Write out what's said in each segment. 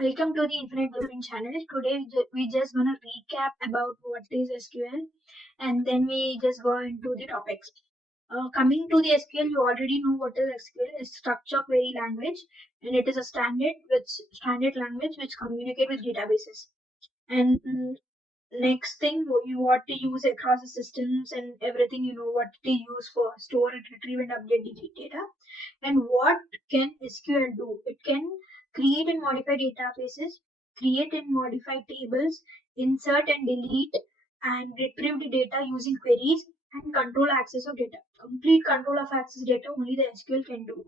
Welcome to the Infinite Blueprint channel. Today we just gonna recap about what is SQL, and then we just go into the topics. Coming to the SQL, you already know what is SQL. It's structure query language, and it is a standard language which communicate with databases. And next thing, you what to use across the systems and everything. You know what to use for store and retrieve and update the data. And what can SQL do? It can create and modify databases, create and modify tables, insert and delete and retrieve the data using queries, and control access of data. Complete control of access data only the SQL can do.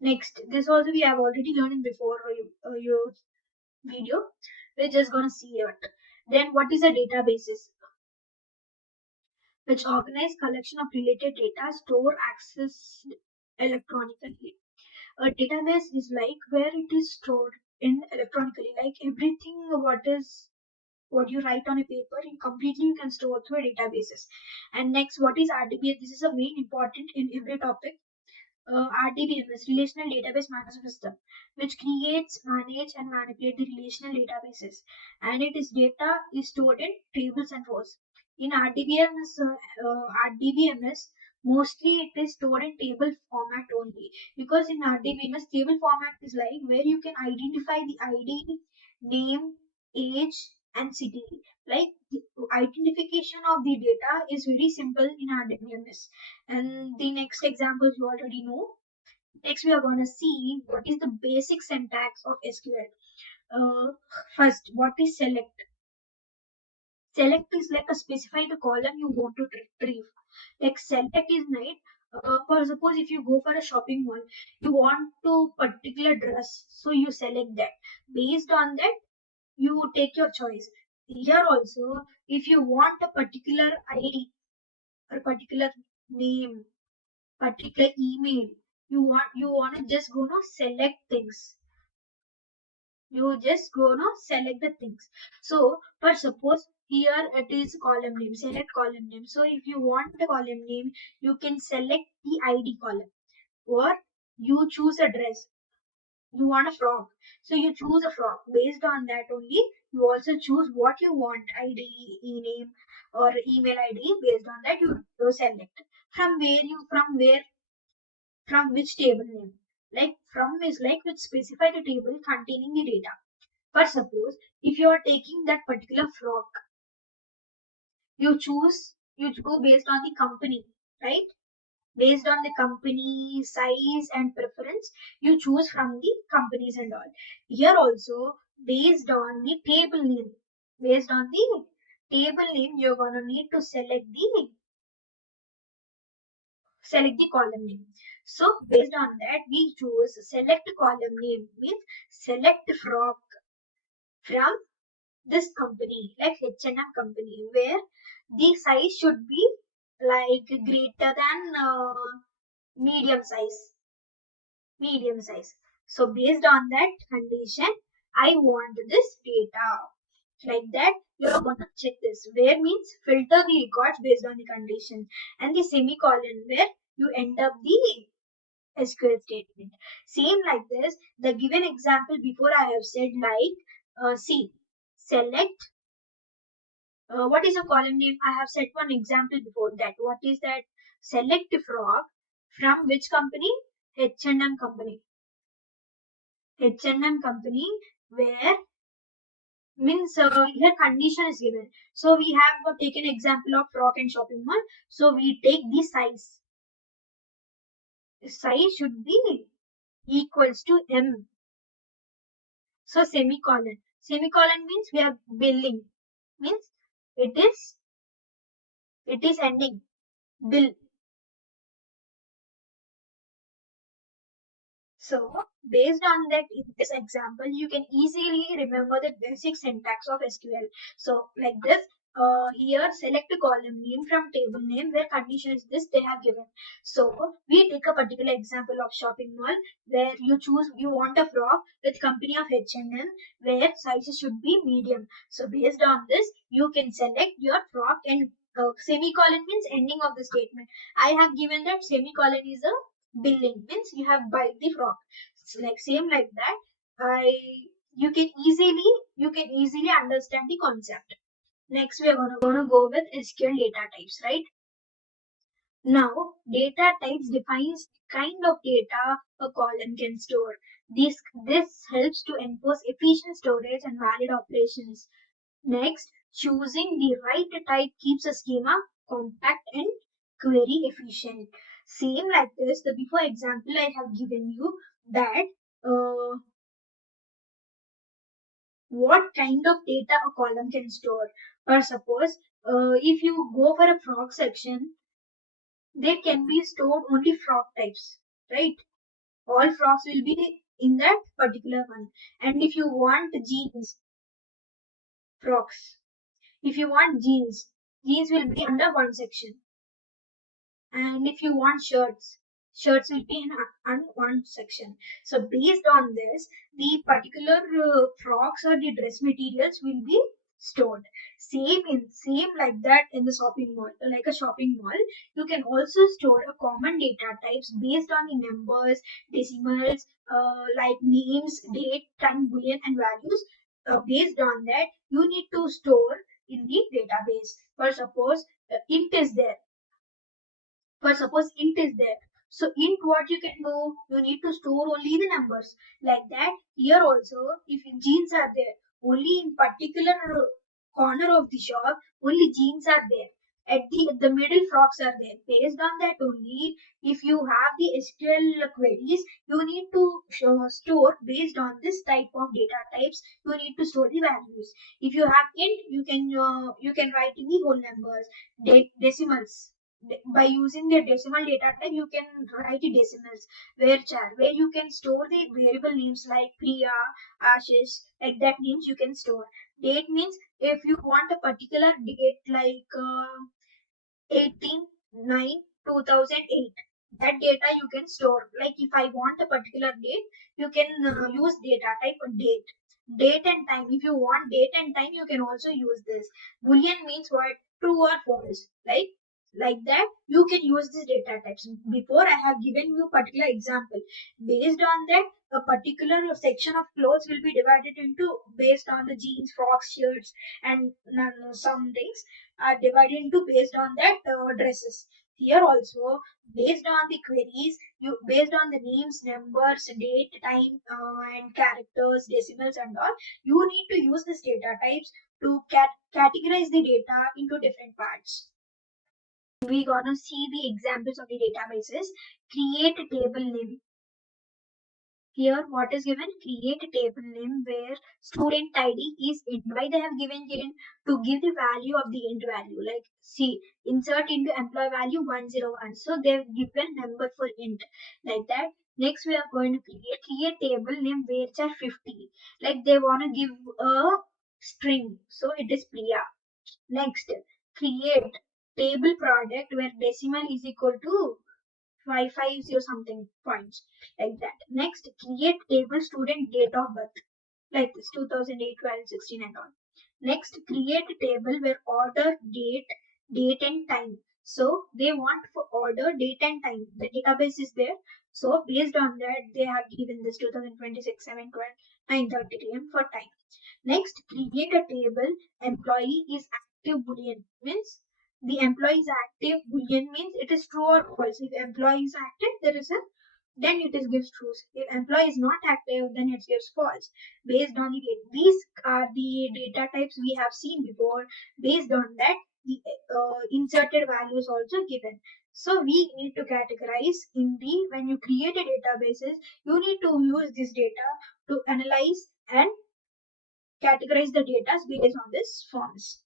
Next, this also we have already learned in before your video. We're just gonna see it. Then what is a databases? Which organize collection of related data stored accessed electronically. A database is like where it is stored in electronically, like everything what you write on a paper and completely you can store through databases. And next, what is RDBMS? This is a main important in every topic. RDBMS, Relational Database Management System, which creates, manage and manipulate the relational databases, and it is data is stored in tables and rows. In RDBMS, mostly it is stored in table format only, because in RDBMS table format is like where you can identify the ID, name, age and city. Like the identification of the data is very simple in RDBMS. And the next examples you already know. Next, we are going to see what is the basic syntax of SQL. First, what is select? Select is like a specify the column you want to retrieve. Like select is like, for suppose if you go for a shopping mall, you want to particular dress, so you select that. Based on that, you take your choice. Here also, if you want a particular ID or particular name, particular email, you want to just go no select things. You just go no select the things. So for suppose here it is column name, select column name. So if you want the column name, you can select the ID column, or you choose a dress. You want a frock, so you choose a frock. Based on that only, you also choose what you want, ID, e-name or email ID. Based on that, you select from which table name. Like from is like which specify the table containing the data. For suppose if you are taking that particular frock, you go based on the company, right? Based on the company size and preference, you choose from the companies and all. Here also, based on the table name, based on the table name, you're gonna need to select the column name. So based on that, we choose select column name, means select frock from this company, like H&M company, where the size should be like greater than medium size. Medium size. So based on that condition, I want this data. Like that, you're gonna check this. Where means filter the records based on the condition, and the semicolon where you end up the SQL statement. Same like this, the given example before I have said like, see, select, what is a column name? I have set one example before that. What is that? Select frog from which company? H&M company. H&M company, where means here condition is given. So we have taken example of frog and shopping mall. So we take the size. The size should be equals to M. So semicolon. Semicolon means we have billing. Means it is ending. Bill. So based on that, in this example, you can easily remember the basic syntax of SQL. So like this, here select a column name from table name where condition is this they have given. So we take a particular example of shopping mall where you want a frock with company of H&M where sizes should be medium. So based on this, you can select your frock, and semicolon means ending of the statement. I have given that semicolon is a billing, means you have buy the frock. Like same like that, I you can easily understand the concept. Next, we are gonna go with SQL data types, right? Now, data types defines the kind of data a column can store. This helps to enforce efficient storage and valid operations. Next, choosing the right type keeps a schema compact and query efficient. Same like this, the before example I have given you that uh, what kind of data a column can store. Or suppose if you go for a frog section, there can be stored only frog types, right? All frogs will be in that particular one. And if you want genes, frogs. If you want genes, genes will be under one section. And if you want shirts, shirts will be in one section. So based on this, the particular frocks or the dress materials will be stored. Same like that in the shopping mall, like a shopping mall. You can also store a common data types based on the numbers, decimals, like names, date, time, boolean, and values. Based on that, you need to store in the database. For suppose int is there, for suppose int is there. So int what you can do, you need to store only the numbers. Like that, here also, if genes are there, only in particular corner of the shop, only genes are there. At the middle frogs are there. Based on that only, if you have the SQL queries, you need to store based on this type of data types. You need to store the values. If you have int, you can write in the whole numbers, decimals. By using the decimal data type, you can write the decimals. VARCHAR, where you can store the variable names like Priya, Ashish, like that names you can store. Date means if you want a particular date like 18/9/2008, that data you can store. Like if I want a particular date, you can use data type date. Date and time, if you want date and time, you can also use this. Boolean means what? True or false. Like that, you can use these data types. Before I have given you a particular example. Based on that, a particular section of clothes will be divided into based on the jeans, frocks, shirts, and some things are divided into based on that dresses. Here also, based on the queries, you based on the names, numbers, date, time, and characters, decimals, and all, you need to use these data types to categorize the data into different parts. We're gonna see the examples of the databases. Create a table name. Here, what is given? Create a table name where student ID is int. Why they have given int? To give the value of the int value. Like, see, insert into employee value 101. So they've given number for int. Like that. Next, we are going to create table name where 50. Like they want to give a string. So it is Priya. Next, create table product where decimal is equal to 550 something points, like that. Next, create table student date of birth, like this 2008, 12, 16 and all. Next, create a table where order, date and time. So they want for order, date and time. The database is there. So based on that, they have given this 2026, 7, 12, 9:30 p.m. for time. Next, create a table employee is active boolean means the employee is active. Boolean means it is true or false. If employee is active, there is a then it is gives true. If employee is not active, then it gives false. Based on the data, these are the data types we have seen before. Based on that, the inserted value is also given. So we need to categorize in the when you create a databases, you need to use this data to analyze and categorize the data based on this forms.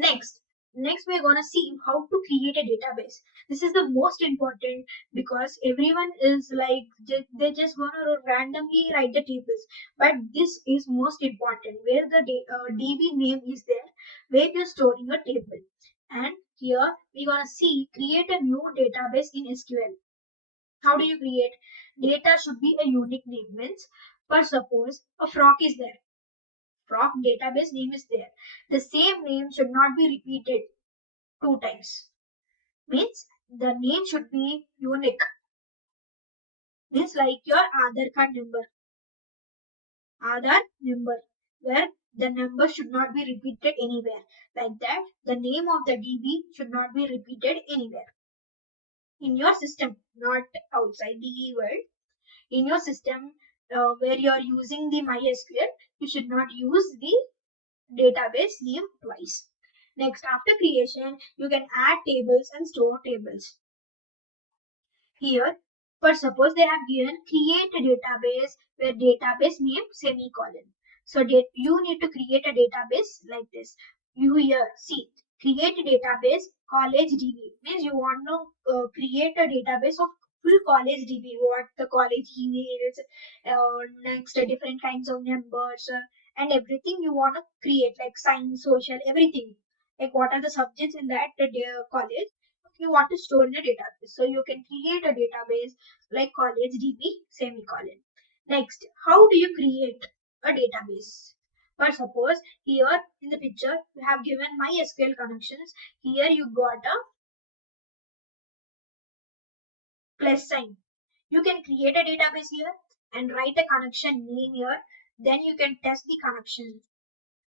Next, we're gonna see how to create a database. This is the most important because everyone is like they're just gonna randomly write the tables, but this is most important where the DB name is there, where you're storing a table. And here we're gonna see create a new database in SQL. How do you create? Data should be a unique name. Means, for suppose a frog is there. Frog database name is there. The same name should not be repeated two times. Means the name should be unique. Means like your Aadhaar number, where the number should not be repeated anywhere. Like that, the name of the DB should not be repeated anywhere in your system, not outside the world. In your system, where you are using the MySQL, you should not use the database name twice. Next, after creation, you can add tables and store tables. Here, for suppose they have given create a database where database name semicolon. So you need to create a database like this. You here see create a database college DB means you want to create a database of full college DB. What the college emails, next different kinds of numbers and everything you want to create like science, social, everything. Like what are the subjects in that college you want to store in a database. So you can create a database like college DB semicolon. Next, how do you create a database? For suppose here in the picture you have given MySQL connections. Here you got a plus sign. You can create a database here and write a connection name here. Then you can test the connection.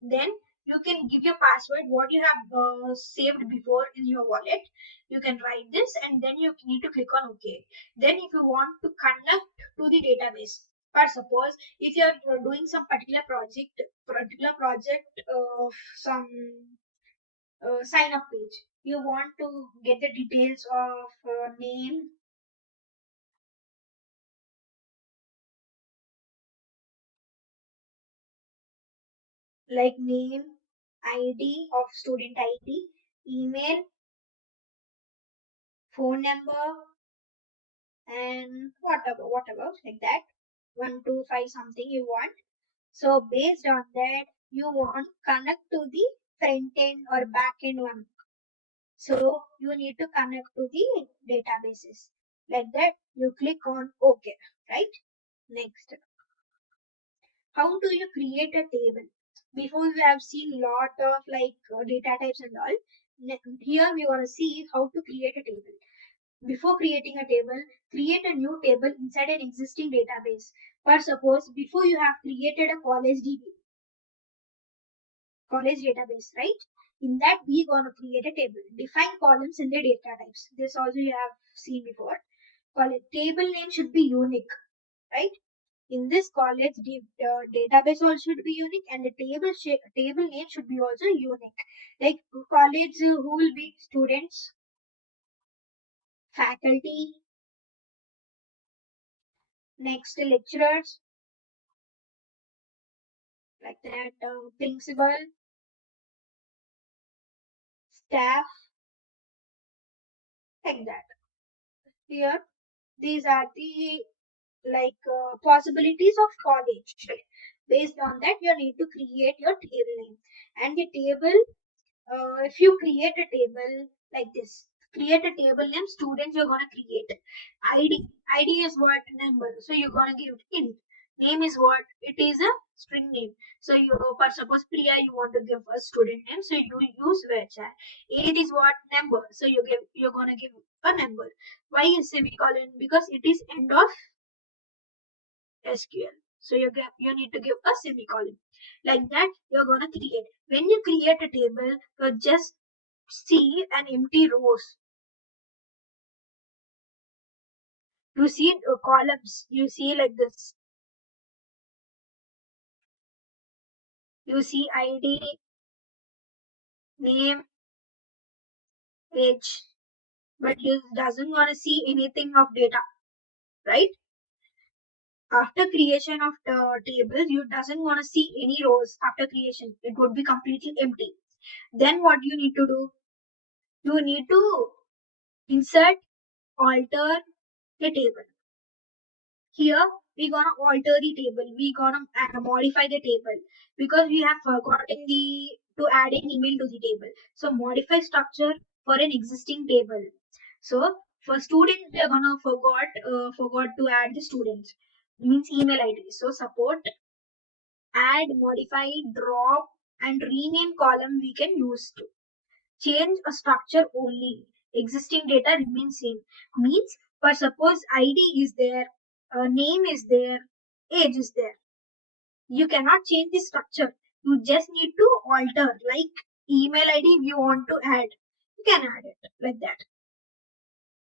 Then you can give your password what you have saved before in your wallet. You can write this and then you need to click on OK. Then if you want to connect to the database, for suppose if you are doing some particular project of some sign up page, you want to get the details of name, like name, ID of student ID, email, phone number, and whatever like that, 125 something you want. So based on that you want connect to the front end or back end one. So you need to connect to the databases. Like that you click on OK, right? Next, how do you create a table? Before we have seen lot of like data types and all. Here we want to see how to create a table. Before creating a table, create a new table inside an existing database. For suppose, before you have created a college database, right? In that, we gonna create a table. Define columns in the data types. This also you have seen before. Table name should be unique, right? In this database also should be unique, and the table name should be also unique. Like college, who will be students, faculty, next lecturers, like that, principal, staff, like that. Here, these are the possibilities of college. Based on that, you need to create your table name. And the table, if you create a table like this, create a table name students you're gonna create. ID is what number, so you're gonna give int. Name is what it is a string name. So you for suppose Priya you want to give a student name, so you use VARCHAR. Int is what number, so you're gonna give a number. Why is semicolon? Because it is end of SQL. So you need to give a semicolon. Like that, you're gonna create. When you create a table, you just see an empty rows. You see columns. You see like this. You see ID, name, age, but you doesn't wanna see anything of data, right? After creation of the tables, you doesn't wanna see any rows after creation. It would be completely empty. Then what you need to do? You need to insert, alter the table. Here we gonna alter the table. We gonna modify the table because we have forgotten the to add an email to the table. So modify structure for an existing table. So for students we are gonna forgot to add the students means email ID. So support add, modify, drop, and rename column we can use to change a structure only. Existing data remains same. Means for suppose ID is there, name is there, age is there. You cannot change the structure. You just need to alter, like email ID if you want to add. You can add it like that.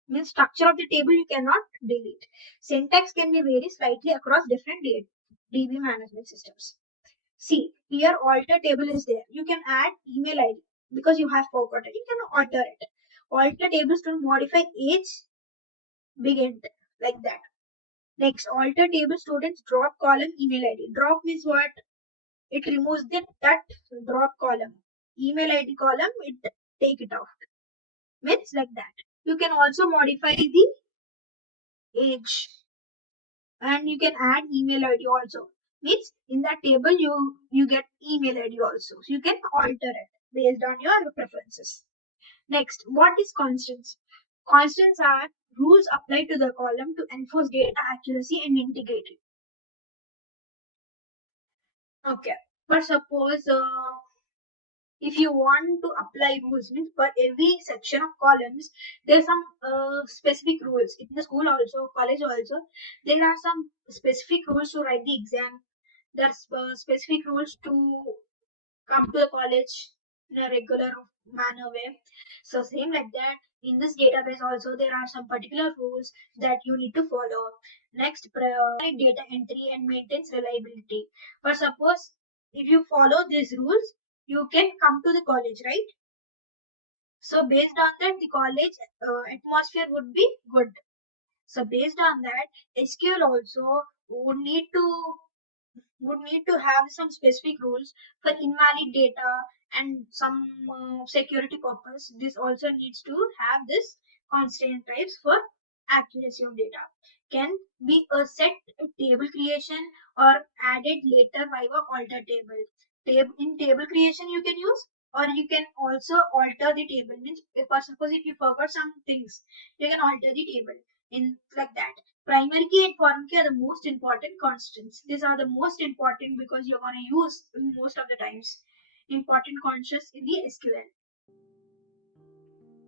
Means structure of the table you cannot delete. Syntax can be vary slightly across different DB management systems. See, here alter table is there. You can add email ID because you have forgotten. You can alter it. Alter tables to modify age, big int, like that. Next, alter table students drop column email ID. Drop means what? It removes that drop column. Email ID column, it take it off. Means like that. You can also modify the age and you can add email ID also. Means in that table you get email ID also. So you can alter it based on your preferences. Next, what is constants? Constants are rules applied to the column to enforce data accuracy and integrity. Okay. But suppose if you want to apply rules, means for every section of columns, there's some specific rules. In the school also, college also, there are some specific rules to write the exam. There's specific rules to come to the college in a regular manner way. So same like that, in this database also there are some particular rules that you need to follow. Next, prioritize data entry and maintains reliability. For suppose if you follow these rules, you can come to the college, right? So based on that, the college atmosphere would be good. So based on that, SQL also would need to have some specific rules for invalid data and some security purpose. This also needs to have this constraint types for accuracy of data. Can be a set table creation or added later via alter table. In table creation you can use, or you can also alter the table. Means if suppose if you forgot some things, you can alter the table in like that. Primary key and foreign key are the most important constants. These are the most important because you're going to use most of the times. Important constants in the SQL.